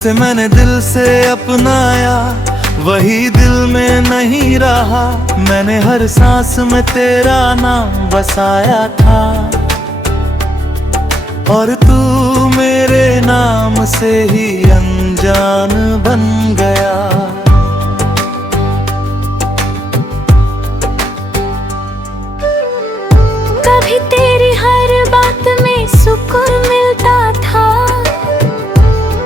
से मैंने दिल से अपनाया, वही दिल में नहीं रहा। मैंने हर सांस में तेरा नाम बसाया था, और तू मेरे नाम से ही अनजान बन गया। कभी तेरी हर बात में सुकून मिलता था,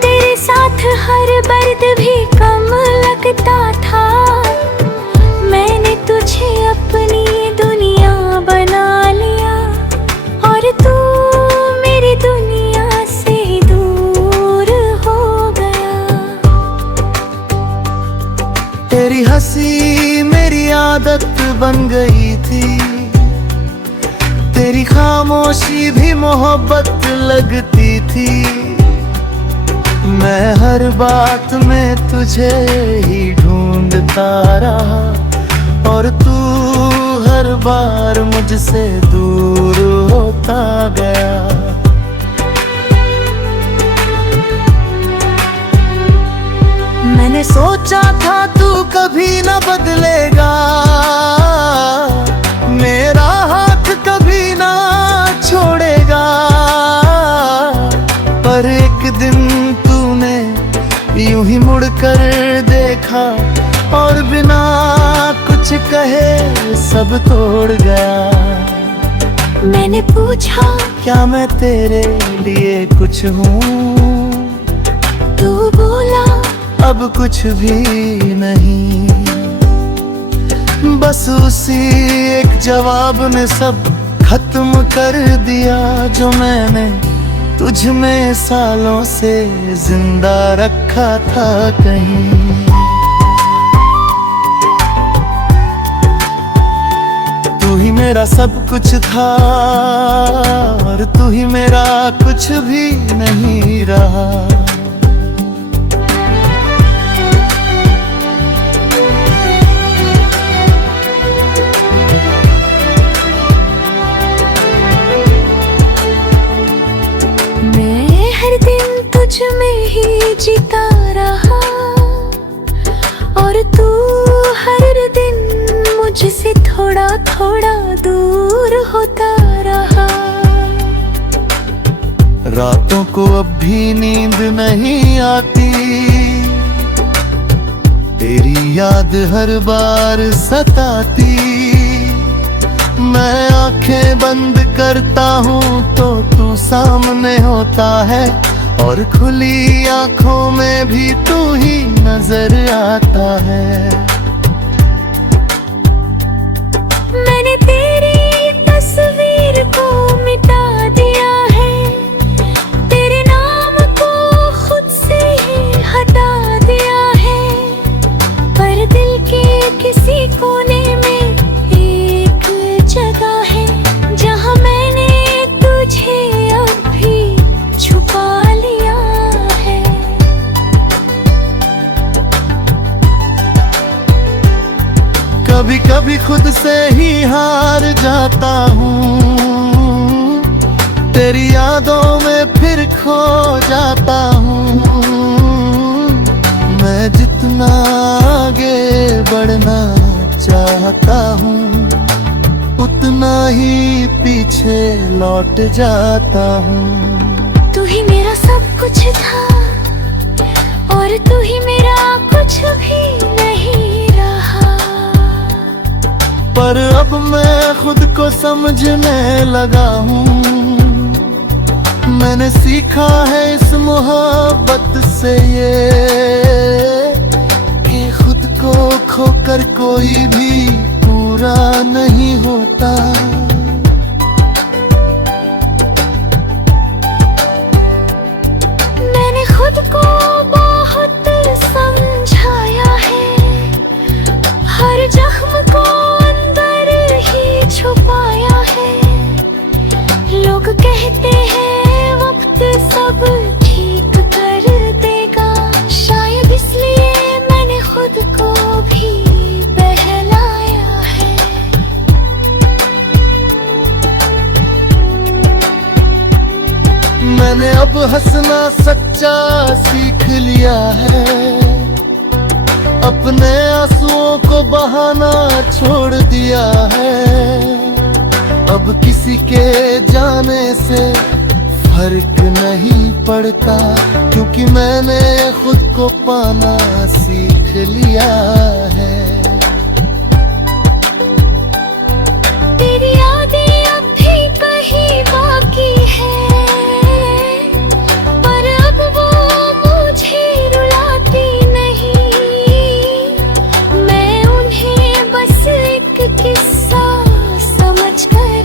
तेरे साथ हर दर्द भी कम लगता था। मैंने तुझे अपनी दुनिया बना लिया, और तू मेरी दुनिया से दूर हो गया। तेरी हंसी मेरी आदत बन गई थी, तेरी खामोशी भी मोहब्बत लगती थी। मैं हर बात में तुझे ही ढूंढता रहा, और तू हर बार मुझसे दूर होता गया। मैंने सोचा था तू कभी न बदलेगा, मेरा हाथ कभी ना छोड़ेगा। पर एक दिन तूने यूं ही मुड़कर देखा, और बिना कुछ कहे सब तोड़ गया। मैंने पूछा क्या मैं तेरे लिए कुछ हूँ, तू बोला अब कुछ भी नहीं। बस उसी एक जवाब ने सब खत्म कर दिया, जो मैंने तुझ में सालों से जिंदा रखा था कहीं। तू ही मेरा सब कुछ था, और तू ही मेरा कुछ भी नहीं रहा। तुझ में ही जीता रहा, और तू हर दिन मुझसे थोड़ा थोड़ा दूर होता रहा। रातों को अब भी नींद नहीं आती, तेरी याद हर बार सताती। मैं आंखें बंद करता हूँ तो तू सामने होता है, और खुली आंखों में भी तू ही नजर आता है। मैंने तेरी तस्वीर को मिटा दिया है, तेरे नाम को खुद से ही हटा दिया है। पर दिल के किसी कोने में एक जगह है, जहाँ मैंने तुझे अब भी छुपा लिया है। कभी कभी खुद से ही हार जाता हूँ, तेरी यादों में फिर खो जाता हूँ। मैं जितना आगे बढ़ना चाहता हूँ, उतना ही पीछे लौट जाता हूँ। तू ही मेरा सब कुछ था, और तू ही मेरा कुछ भी नहीं रहा। पर अब मैं खुद को समझने लगा हूँ, मैंने सीखा है इस मोहब्बत से ये, कि खुद को खोकर कोई भी पूरा नहीं होता। मैंने खुद को बहुत समझाया है, हर जख्म को अंदर ही छुपाया है। लोग कहते हैं वक्त सब ठीक कर देगा, शायद इसलिए मैंने खुद को भी बहलाया है। मैंने अब हंसना सच्चा सीख लिया। दिया है, अपने आंसुओं को बहाना छोड़ दिया है। अब किसी के जाने से फर्क नहीं पड़ता, क्योंकि मैंने खुद को पाना सीख लिया है। तेरी यादें अब भी कहीं बाकी है, पर अब वो मुझे रुलाती नहीं। मैं उन्हें बस एक किस्सा समझकर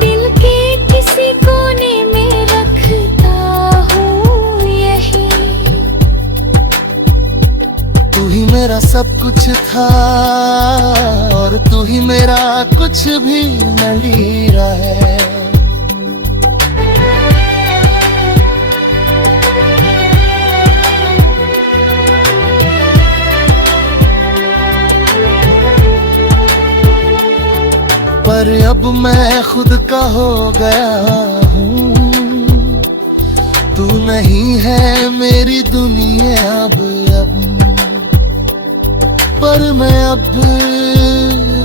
दिल के किसी कोने में रखता हूँ यही। तू ही मेरा सब कुछ था, और तू ही मेरा कुछ भी न लिया है। पर अब मैं खुद का हो गया हूँ, तू नहीं है मेरी दुनिया अब। पर मैं अब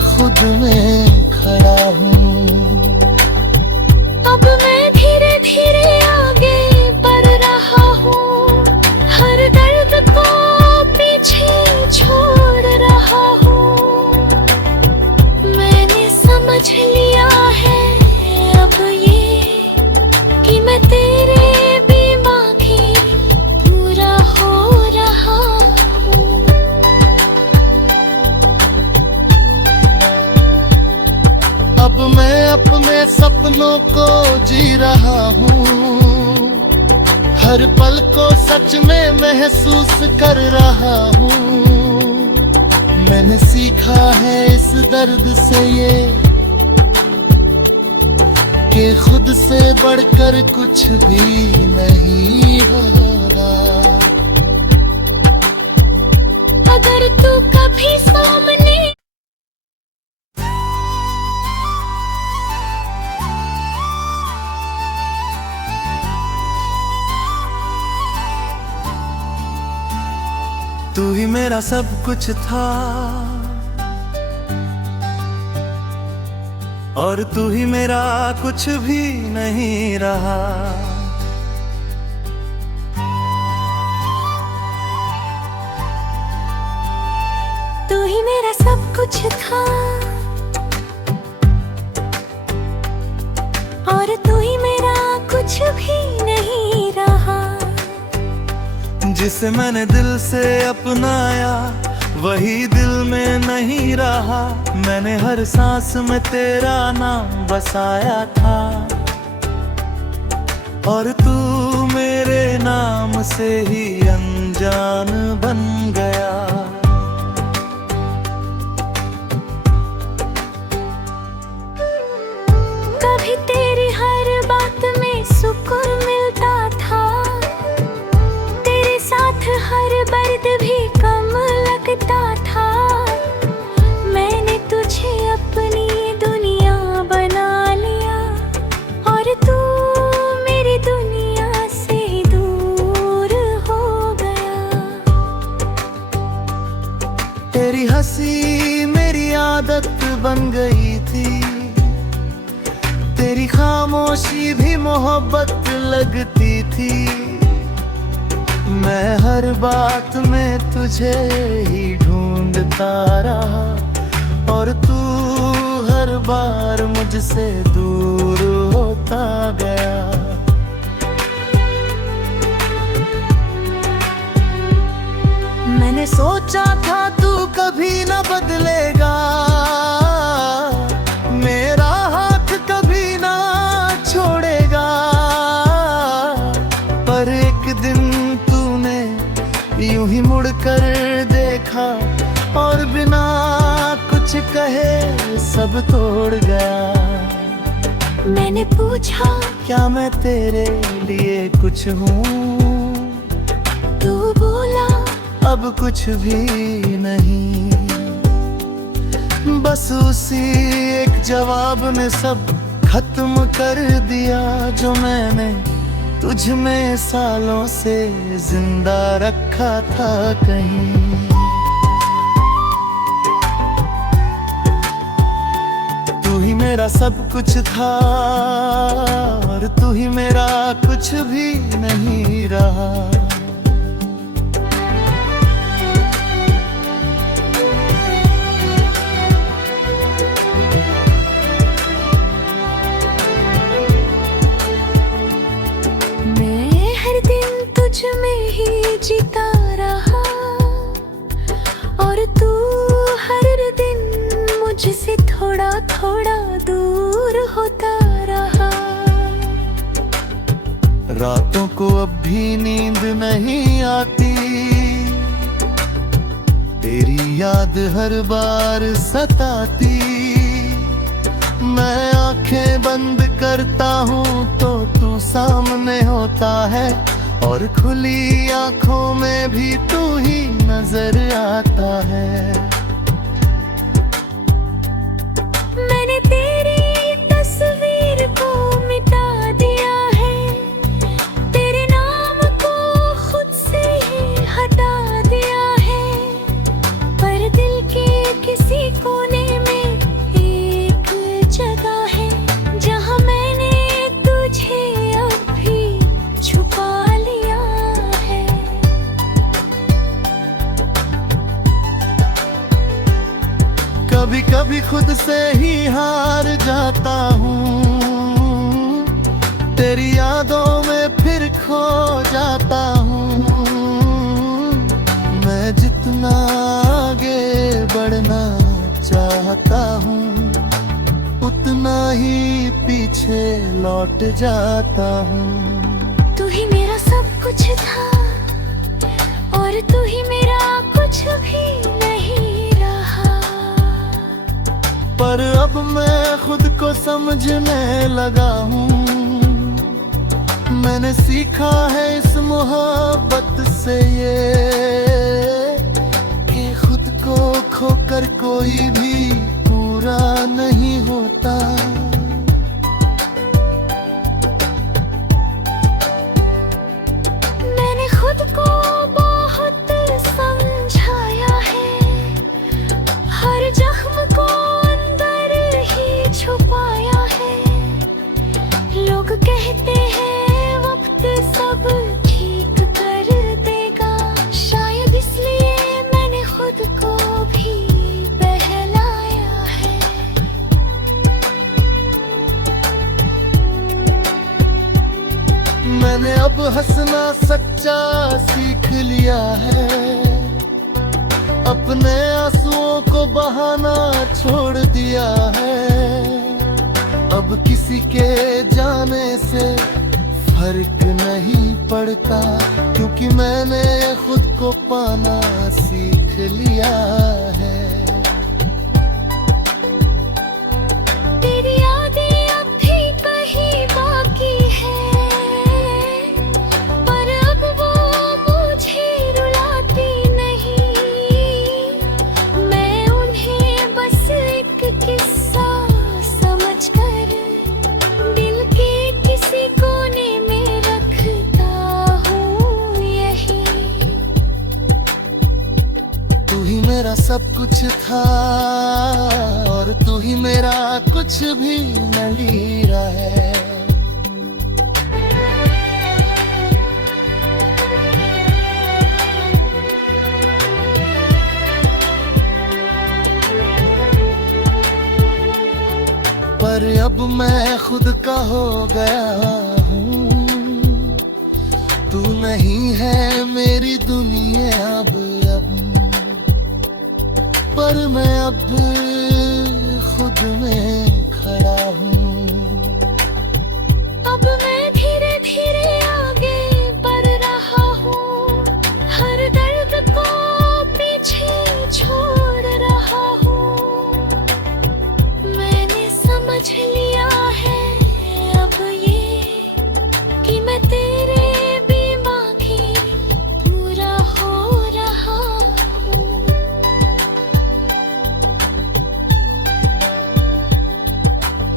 खुद में खड़ा हूँ। अब मैं धीरे धीरे आगे बढ़ रहा हूँ, हर दर्द को पीछे छोड़ रहा हूँ। मैंने समझ लिया है अब ये कि मैं तेरे बिना भी पूरा हो रहा हूँ। अब मैं अपने सपनों को जी रहा हूँ, हर पल को सच में महसूस कर रहा हूँ। मैंने सीखा है इस दर्द से ये, कि खुद से बढ़कर कुछ भी नहीं होगा। अगर तू कभी सामने तू ही मेरा सब कुछ था, और तू ही मेरा कुछ भी नहीं रहा। तू ही मेरा सब कुछ था, और तू ही मेरा कुछ भी नहीं रहा। जिसे मैंने दिल से अपनाया वही दिल में नहीं रहा। मैंने हर सांस में तेरा नाम बसाया था, और तू मेरे नाम से ही अनजान बन गया। कभी तेरी हर बात में सुकून मिलता था, तेरे साथ हर दर्द भी कम लगता था। मैंने तुझे अपनी दुनिया बना लिया, और तू मेरी दुनिया से दूर हो गया। तेरी हंसी मेरी आदत बन गई थी, तेरी खामोशी भी मोहब्बत लगती थी। मैं हर बात में तुझे ही ढूंढता रहा, और तू हर बार मुझसे दूर होता गया। मैंने सोचा था तू कभी न बदलेगा, मेरा हाथ कभी ना छोड़ेगा। पर एक दिन तूने यूं ही मुड़कर देखा, और बिना कुछ कहे सब तोड़ गया। मैंने पूछा क्या मैं तेरे लिए कुछ हूँ, तू बोला अब कुछ भी नहीं। बस उसी एक जवाब ने सब खत्म कर दिया, जो मैंने तुझ में सालों से जिंदा रखा था कहीं। तू ही मेरा सब कुछ था और तू ही मेरा कुछ भी नहीं रहा। मैं हर दिन तुझ में ही जीता रहा और तू हर दिन मुझसे थोड़ा थोड़ा दूर होता रहा। रातों को अब भी नींद नहीं आती, तेरी याद हर बार सताती। मैं आंखें बंद करता हूँ तो तू सामने होता है और खुली आंखों में भी तू ही नजर आता है। मैंने तेरी तस्वीर को मिटा दिया है, तेरे नाम को खुद से ही हटा दिया है, पर दिल के किसी कोने में एक जगह है जहां मैंने तुझे अब भी छुपा लिया है। कभी कभी खुद से ही हार जाता हूँ, तेरी यादों में फिर खो जाता हूँ। मैं जितना आगे बढ़ना चाहता हूँ उतना ही पीछे लौट जाता हूँ। तू ही मेरा सब कुछ था और तू ही मेरा कुछ भी नहीं रहा। पर अब मैं खुद को समझने लगा हूँ, मैंने सीखा है इस मोहब्बत से ये कि खुद को खोकर कोई भी पूरा नहीं होता। मैंने खुद को बहुत समझाया है, हर जख्म को अंदर ही छुपाया है। लोग कहते हैं वक्त सब ठीक कर देगा, शायद इसलिए मैंने खुद को भी बहलाया है। मैंने अब हंसना सच्चा सीख लिया है, अपने आंसुओं को बहाना छोड़ दिया है। अब किसी के जाने से फर्क नहीं पड़ता, क्योंकि मैंने खुद को पाना सीख लिया है। तेरी यादें अब भी कहीं बाकी है, पर अब वो मुझे रुलाती नहीं। मैं उन्हें बस एक किस्सा समझकर दिल के किसी कोने में रखता हूँ यही। तू ही मेरा सब कुछ था और तू ही मेरा कुछ भी नहीं रहा है। पर अब मैं खुद का हो गया हूँ, तू नहीं है मेरी दुनिया अब। पर मैं अब खुद में खड़ा हूँ। अब मैं धीरे धीरे आगे बढ़ रहा हूँ, हर दर्द को पीछे छोड़ रहा हूँ। मैंने समझ लिया है अब ये कि मैं तेरे बिना भी पूरा हो रहा हूँ।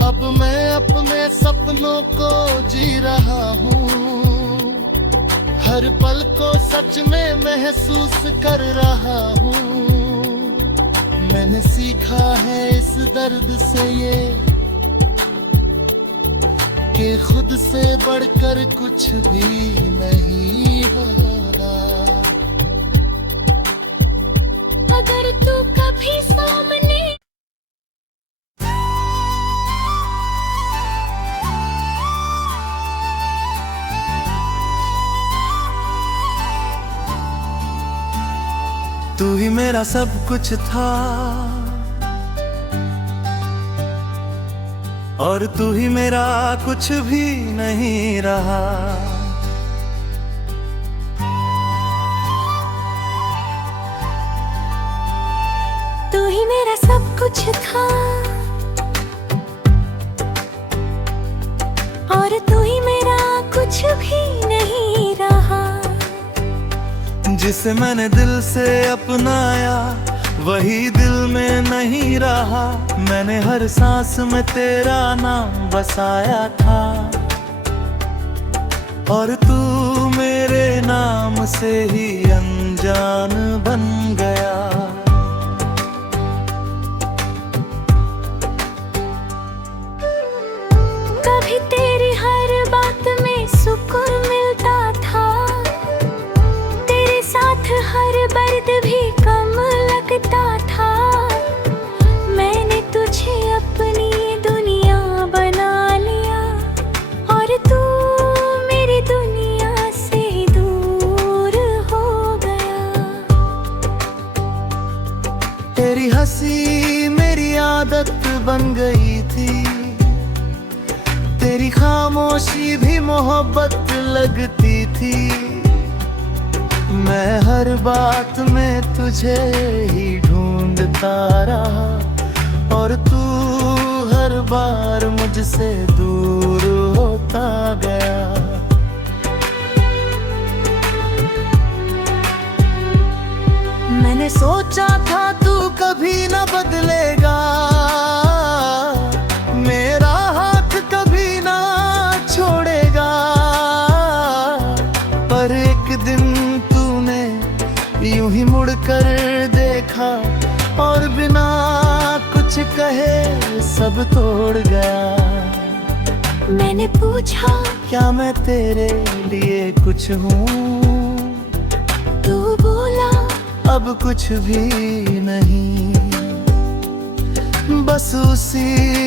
अब मैं अपने सपनों को जी रहा हूँ, हर पल को सच में महसूस कर रहा हूँ। मैंने सीखा है इस दर्द से ये कि खुद से बढ़कर कुछ भी नहीं होगा। अगर तू कभी सामने तू ही मेरा सब कुछ था और तू ही मेरा कुछ भी नहीं रहा। तू ही मेरा सब कुछ था और तू ही मेरा कुछ भी नहीं रहा। जिसे मैंने दिल से अपनाया वही दिल में नहीं रहा। मैंने हर सांस में तेरा नाम बसाया था और तू मेरे नाम से ही अनजान बन गया। कभी तेरी हर बात में सुकून मिलता था, तेरे साथ हर दर्द भी कम लगता था। मैंने तुझे अपनी दुनिया बना लिया और तू मेरी दुनिया से दूर हो गया। तेरी हंसी मेरी आदत बन गई थी, तेरी खामोशी भी मोहब्बत लगती थी। मैं हर बात में तुझे ही ढूंढता रहा और तू हर बार मुझसे दूर होता गया। मैंने सोचा था तू कभी न बदलेगा, मेरा हाथ कभी ना छोड़ेगा। पर एक दिन तूने यूं ही मुड़कर देखा और बिना कुछ कहे सब तोड़ गया। मैंने पूछा क्या मैं तेरे लिए कुछ हूँ? तू बोला अब कुछ भी नहीं। बस उसी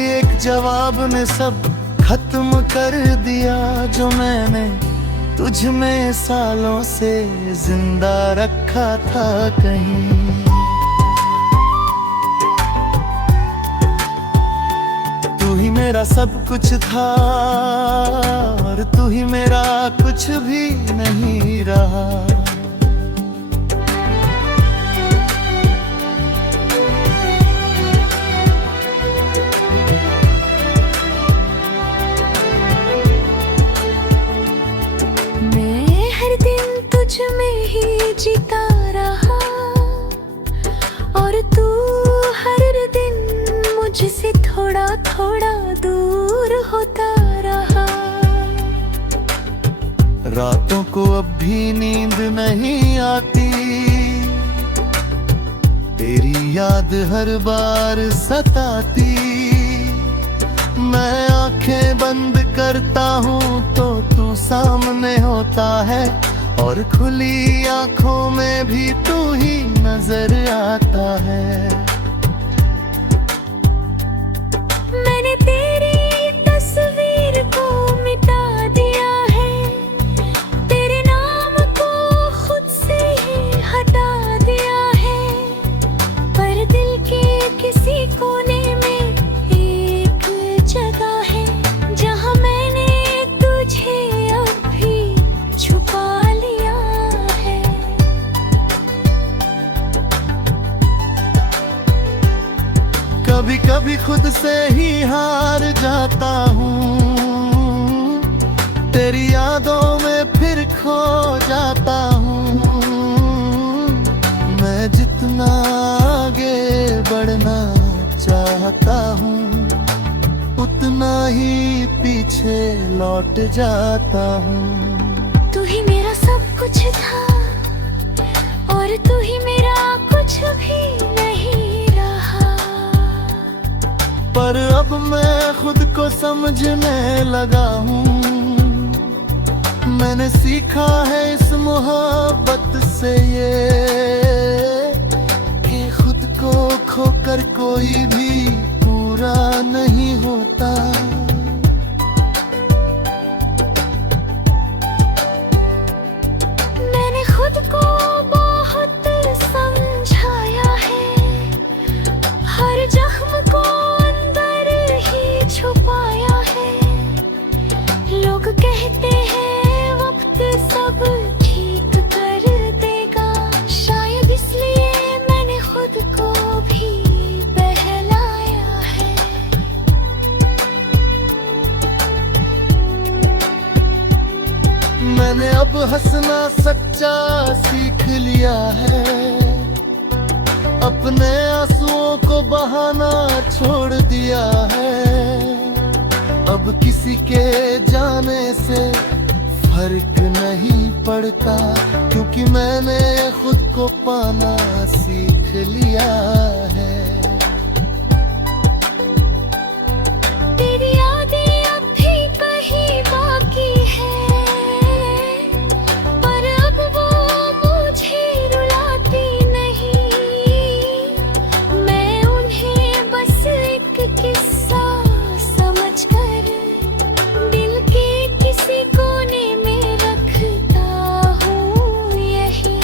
एक जवाब ने सब खत्म कर दिया जो मैंने तुझ में सालों से जिंदा रखा था कहीं। तू ही मेरा सब कुछ था और तू ही मेरा कुछ भी नहीं रहा। तुझ में ही जीता रहा और तू हर दिन मुझसे थोड़ा थोड़ा दूर होता रहा। रातों को अब भी नींद नहीं आती, तेरी याद हर बार सताती। मैं आंखें बंद करता हूँ तो तू सामने होता है और खुली आंखों में भी तू ही नजर आता है। मैंने तेरी तस्वीर को मिटा दिया है, तेरे नाम को खुद से ही हटा दिया है। पर दिल के किसी कोने में एक जगह है जहाँ मैंने तुझे अब भी छुपा कभी कभी खुद से ही हार जाता हूँ, तेरी यादों में फिर खो जाता हूँ। मैं जितना आगे बढ़ना चाहता हूँ उतना ही पीछे लौट जाता हूँ। तू ही मेरा सब था और तू ही मेरा कुछ भी नहीं रहा। पर अब मैं खुद को समझने लगा हूँ, मैंने सीखा है इस मोहब्बत से ये कि खुद को खोकर कोई भी पूरा नहीं होता। मैंने खुद को बहुत समझाया है, हर जख्म को अंदर ही छुपाया है। लोग कहते हैं वक्त सब ठीक कर देगा, शायद इसलिए मैंने खुद को भी बहलाया है। मैंने अब हंसना सच्चा सीख लिया है, अपने आंसुओं को बहाना छोड़ दिया है। अब किसी के जाने से फर्क नहीं पड़ता, क्योंकि मैंने खुद को पाना सीख लिया है। तेरी यादें अब भी कहीं बाकी है, पर अब वो मुझे रुलाती नहीं। मैं उन्हें बस एक किस्सा समझकर दिल के किसी कोने में रखता हूँ यही।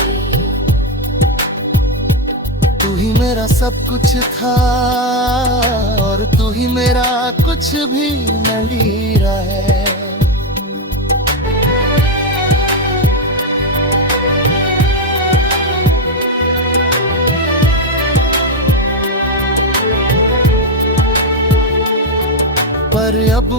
तू ही मेरा सब कुछ था और तू ही मेरा कुछ भी न लीरा है। पर अब